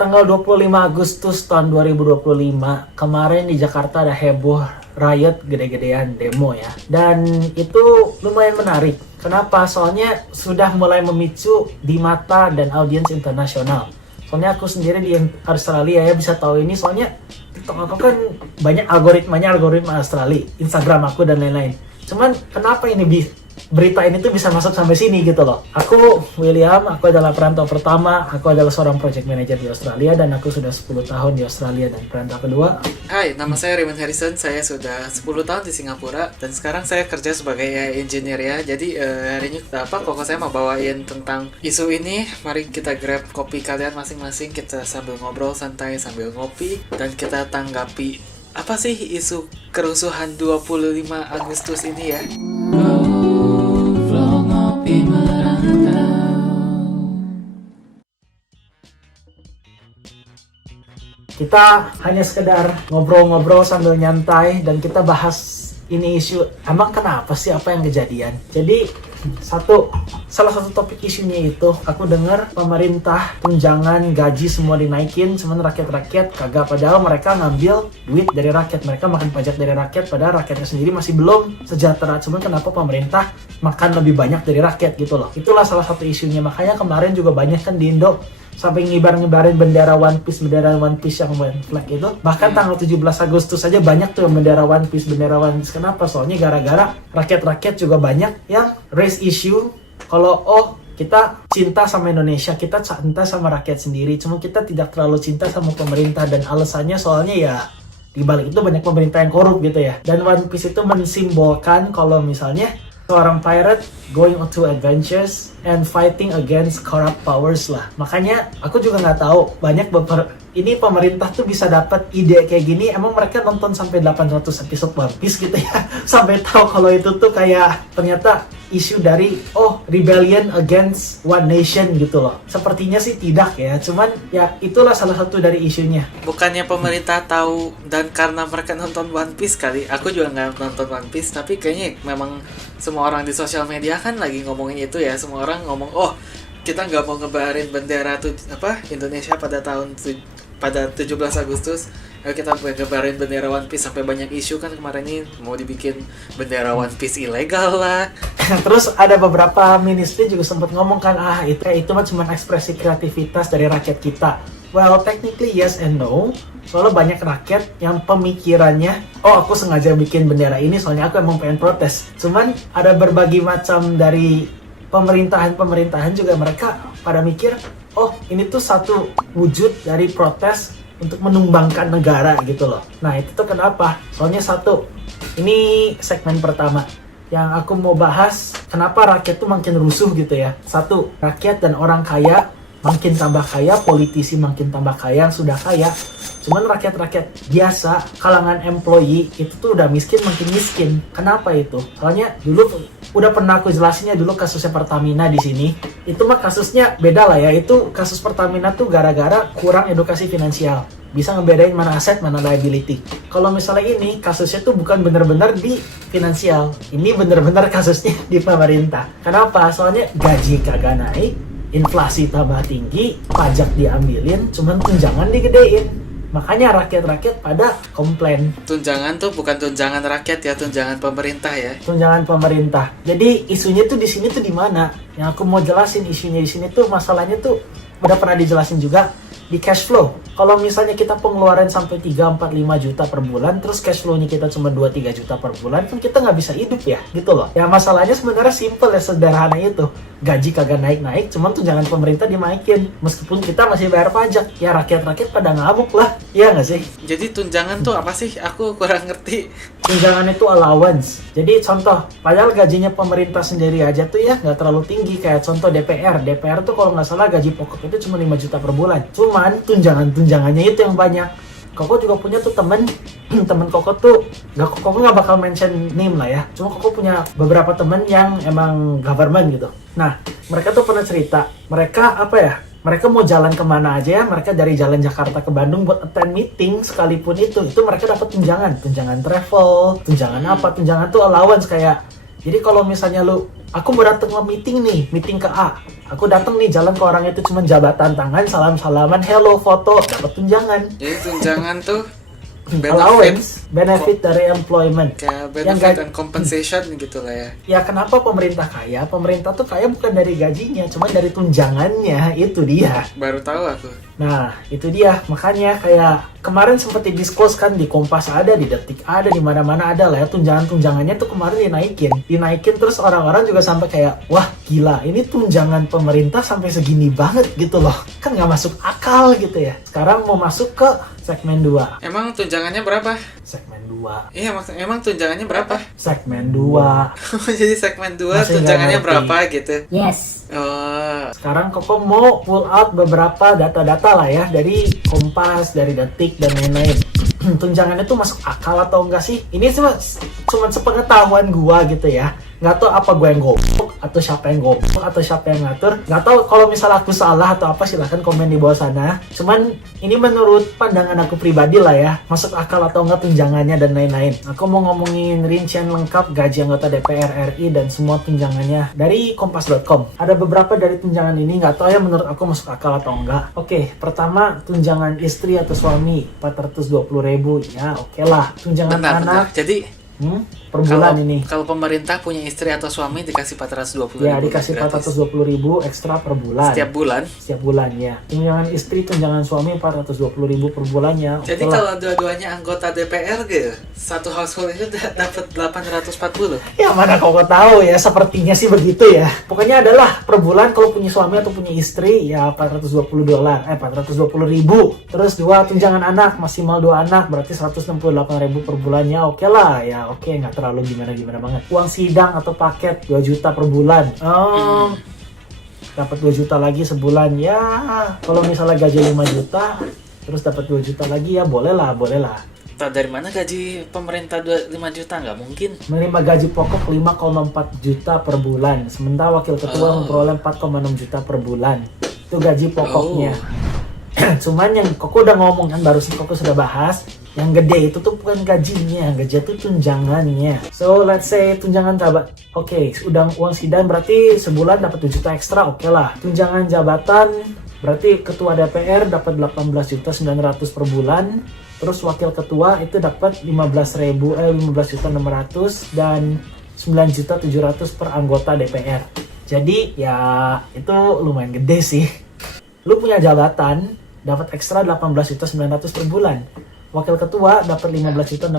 tanggal 25 Agustus tahun 2025 kemarin di Jakarta ada heboh riot gede-gedean demo ya. Dan itu lumayan menarik. Kenapa? Soalnya sudah mulai memicu di mata dan audiens internasional. Soalnya aku sendiri di Australia ya bisa tahu ini, soalnya TikTok aku kan banyak algoritma Australia, Instagram aku dan lain-lain. Cuman kenapa ini berita ini tuh bisa masuk sampai sini gitu loh. Aku William, aku adalah perantau pertama, aku adalah seorang project manager di Australia dan aku sudah 10 tahun di Australia dan perantau kedua. Hai, nama saya Raymond Harrison, saya sudah 10 tahun di Singapura dan sekarang saya kerja sebagai AI engineer ya. Jadi hari ini kok saya mau bawain tentang isu ini. Mari kita grab kopi kalian masing-masing, kita sambil ngobrol santai sambil ngopi dan kita tanggapi apa sih isu kerusuhan 25 Agustus ini ya. Kita hanya sekedar ngobrol-ngobrol sambil nyantai dan kita bahas ini isu, emang kenapa sih, apa yang kejadian. Jadi salah satu topik isunya itu aku dengar pemerintah tunjangan gaji semua dinaikin, cuman rakyat-rakyat kagak, padahal mereka ngambil duit dari rakyat, mereka makan pajak dari rakyat, padahal rakyatnya sendiri masih belum sejahtera. Cuman kenapa pemerintah makan lebih banyak dari rakyat gitu loh. Itulah salah satu isunya. Makanya kemarin juga banyak kan di Indo sampai ngibarin bendera One Piece yang white flag itu. Bahkan tanggal 17 Agustus saja banyak tuh yang bendera One Piece. Kenapa? Soalnya gara-gara rakyat-rakyat juga banyak yang raise issue kalau kita cinta sama Indonesia, kita cinta sama rakyat sendiri, cuma kita tidak terlalu cinta sama pemerintah. Dan alasannya soalnya ya di balik itu banyak pemerintah yang korup gitu ya. Dan One Piece itu mensimbolkan kalau misalnya seorang pirate going to adventures and fighting against corrupt powers lah. Makanya aku juga nggak tahu banyak ini pemerintah tuh bisa dapat ide kayak gini. Emang mereka nonton sampai 800 episode One Piece gitu ya sampai tahu kalau itu tuh kayak ternyata isu dari rebellion against one nation gitu loh. Sepertinya sih tidak ya, cuman ya itulah salah satu dari isunya. Bukannya pemerintah tahu dan karena mereka nonton One Piece kali. Aku juga nggak nonton One Piece, tapi kayaknya memang semua orang di sosial media kan lagi ngomongin itu ya. Semua orang ngomong kita nggak mau ngebarin bendera Indonesia pada 17 Agustus. Ayo kita ngebarin bendera One Piece. Sampai banyak isu kan kemarin ini mau dibikin bendera One Piece ilegal lah. Terus ada beberapa ministry juga sempat ngomong kan, itu mah cuma ekspresi kreativitas dari rakyat kita. Well, technically yes and no. Soalnya banyak rakyat yang pemikirannya, aku sengaja bikin bendera ini soalnya aku emang pengen protes. Cuman ada berbagai macam dari pemerintahan juga, mereka pada mikir, ini tuh satu wujud dari protes untuk menumbangkan negara gitu loh. Nah itu tuh kenapa? Soalnya ini segmen pertama yang aku mau bahas, kenapa rakyat tuh makin rusuh gitu ya. Rakyat dan orang kaya makin tambah kaya, politisi makin tambah kaya, yang sudah kaya. Cuman rakyat-rakyat biasa, kalangan employee itu tuh udah miskin makin miskin. Kenapa itu? Soalnya dulu udah pernah aku jelasinnya dulu kasusnya Pertamina di sini. Itu mah kasusnya beda lah ya. Itu kasus Pertamina tuh gara-gara kurang edukasi finansial. Bisa ngebedain mana aset, mana liability. Kalau misalnya ini kasusnya tuh bukan bener-bener di finansial. Ini bener-bener kasusnya di pemerintah. Kenapa? Soalnya gaji kagak naik, inflasi tambah tinggi, pajak diambilin, cuman tunjangan digedein. Makanya rakyat-rakyat pada komplain. Tunjangan tuh bukan tunjangan rakyat ya, tunjangan pemerintah ya. Tunjangan pemerintah. Jadi isunya tuh di sini tuh di mana? Yang aku mau jelasin isunya di sini tuh masalahnya tuh udah pernah dijelasin juga di cash flow. Kalau misalnya kita pengeluaran sampai 3, 4, 5 juta per bulan, terus cash flow-nya kita cuma 2, 3 juta per bulan, kan kita nggak bisa hidup ya, gitu loh. Ya masalahnya sebenarnya simple ya, sederhana itu. Gaji kagak naik-naik, cuman tunjangan pemerintah dinaikin. Meskipun kita masih bayar pajak, ya rakyat-rakyat pada ngamuk lah. Iya nggak sih? Jadi tunjangan tuh apa sih? Aku kurang ngerti. Tunjangan itu allowance. Jadi contoh, padahal gajinya pemerintah sendiri aja tuh ya nggak terlalu tinggi. Kayak contoh DPR. DPR tuh kalau nggak salah gaji pokok itu cuma 5 juta per bulan. Cuman tunjangannya itu yang banyak. Koko juga punya tuh temen Koko tuh, Koko nggak bakal mention name lah ya. Cuma Koko punya beberapa temen yang emang government gitu. Nah, mereka tuh pernah cerita, mereka mau jalan kemana aja ya, mereka dari jalan Jakarta ke Bandung buat attend meeting sekalipun itu mereka dapat tunjangan travel, tunjangan apa, tunjangan tuh allowance kayak. Jadi kalau misalnya lu aku mau datang ke meeting ke A. Aku datang nih, jalan ke orang itu cuma jabatan tangan, salam-salaman, hello, foto, dapat tunjangan. Jadi tunjangan tuh Benefit dari employment. kayak Yang benefit and compensation gitu lah ya. Ya kenapa pemerintah kaya? Pemerintah tuh kaya bukan dari gajinya, cuma dari tunjangannya, itu dia. Baru tahu aku. Nah, itu dia. Makanya kayak kemarin sempat di-disclose kan, di Kompas ada, di Detik ada, di mana-mana ada lah ya, tunjangan-tunjangannya tuh kemarin dinaikin terus orang-orang juga sampai kayak, wah gila, ini tunjangan pemerintah sampai segini banget gitu loh. Kan nggak masuk akal gitu ya. Sekarang mau masuk ke segmen 2. Emang tunjangannya berapa? Segmen 2. Iya, emang tunjangannya berapa? Segmen 2. Jadi segmen 2 Masih tunjangannya nggak ngerti. berapa gitu. Yes. Oh, Sekarang Koko mau pull out beberapa data-data lah ya, dari Kompas, dari Detik, dan lain-lain. Tunjangannya tuh masuk akal atau enggak sih? Ini cuma sepengetahuan gua gitu ya. Nggak tahu apa gue yang goblok, atau siapa yang goblok, atau siapa yang ngatur. Nggak tahu, kalau misalnya aku salah atau apa, silahkan komen di bawah sana. Cuman ini menurut pandangan aku pribadi lah ya, masuk akal atau enggak tunjangannya dan lain-lain. Aku mau ngomongin rincian lengkap gaji anggota DPR RI dan semua tunjangannya dari kompas.com. Ada beberapa dari tunjangan ini, nggak tahu ya menurut aku masuk akal atau enggak. Oke, pertama tunjangan istri atau suami 420.000, ya oke lah. Tunjangan benar. anak Jadi per bulan kalau, ini. Kalau pemerintah punya istri atau suami dikasih 420.000. Ya, dikasih gratis. 420.000 ekstra per bulan. Setiap bulan. Setiap bulan ya. Tunjangan istri, tunjangan suami 420.000 per bulannya. Jadi kalau dua-duanya anggota DPR gitu, satu household itu dapat 840. Ya mana kau tahu ya, sepertinya sih begitu ya. Pokoknya adalah per bulan kalau punya suami atau punya istri ya $420. 420.000. Terus dua tunjangan anak, maksimal 2 anak berarti 168.000 per bulannya. Oke lah ya, oke, nggak terlalu gimana-gimana banget. Uang sidang atau paket 2 juta per bulan. Dapat 2 juta lagi sebulan ya. Kalau misalnya gaji 5 juta terus dapat 2 juta lagi ya boleh lah. Tahu dari mana gaji pemerintah 5 juta? Nggak mungkin. Menerima gaji pokok 5,4 juta per bulan. Sementara wakil ketua memperoleh 4,6 juta per bulan. Itu gaji pokoknya. Cuman yang Koko udah ngomong kan, barusan Koko sudah bahas, yang gede itu tuh bukan gajinya, yang gede itu tunjangannya. So let's say tunjangan jabat, oke, udah uang sidang berarti sebulan dapat 2 juta ekstra, oke lah. Tunjangan jabatan berarti ketua DPR dapat 18.900 per bulan. Terus wakil ketua itu dapat 15.600 dan 9.700 per anggota DPR. Jadi ya itu lumayan gede sih. Lu punya jabatan dapat ekstra 18.900 per bulan. Wakil ketua dapat 15.600.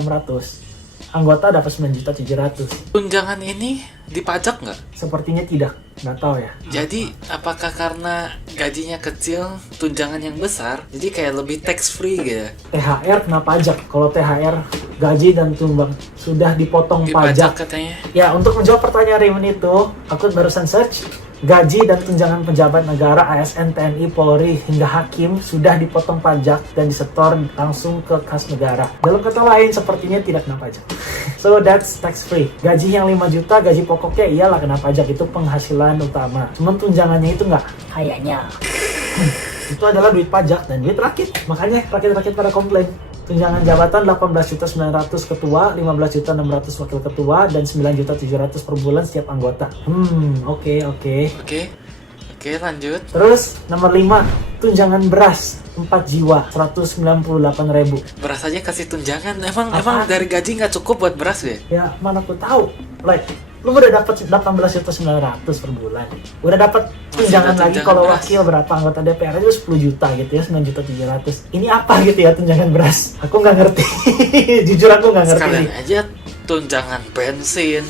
Anggota dapat 9.700. Tunjangan ini dipajak nggak? Sepertinya tidak, nggak tahu ya. Jadi apakah karena gajinya kecil, tunjangan yang besar, jadi kayak lebih tax free gitu? THR kena pajak. Kalau THR gaji dan tumbang sudah dipotong Dipajak pajak. katanya. Ya, untuk menjawab pertanyaan Raymond itu, aku barusan search. Gaji dan tunjangan pejabat negara, ASN, TNI, Polri, hingga hakim sudah dipotong pajak dan disetor langsung ke kas negara. Dalam kata lain, sepertinya tidak kena pajak. So that's tax free. Gaji yang 5 juta, gaji pokoknya iyalah kena pajak, itu penghasilan utama. Cuman tunjangannya itu enggak. Kayaknya. Itu adalah duit pajak dan duit rakyat. Makanya rakyat-rakyat pada komplain. Tunjangan jabatan 18.900 ketua, 15.600 wakil ketua, dan 9.700 per bulan setiap anggota. Oke. Oke, lanjut. Terus nomor 5, tunjangan beras 4 jiwa 198.000. Beras aja kasih tunjangan. Emang Apaan? dari gaji nggak cukup buat beras ya? Ya mana aku tahu. Like, lu udah dapat 18.900 per bulan. Udah dapat tunjangan ada lagi tunjangan kalau beras. wakil berapa anggota DPR aja 10 juta gitu ya, 9.700. Ini apa gitu ya tunjangan beras? Aku nggak ngerti. Jujur aku nggak ngerti. Sekalian Nih. aja tunjangan bensin.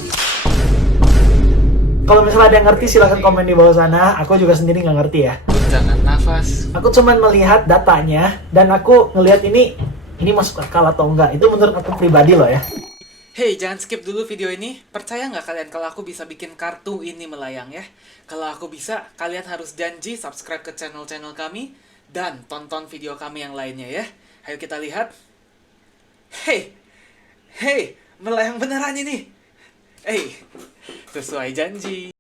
Kalau misalnya ada yang ngerti silahkan komen di bawah sana. Aku juga sendiri nggak ngerti ya. Tunjangan nafas. Aku cuman melihat datanya dan aku ngelihat ini masuk akal atau enggak. Itu menurut aku pribadi loh ya. Hey, jangan skip dulu video ini. Percaya nggak kalian kalau aku bisa bikin kartu ini melayang ya? Kalau aku bisa, kalian harus janji subscribe ke channel-channel kami dan tonton video kami yang lainnya ya. Ayo kita lihat. Hey, melayang beneran ini. Hey, sesuai janji.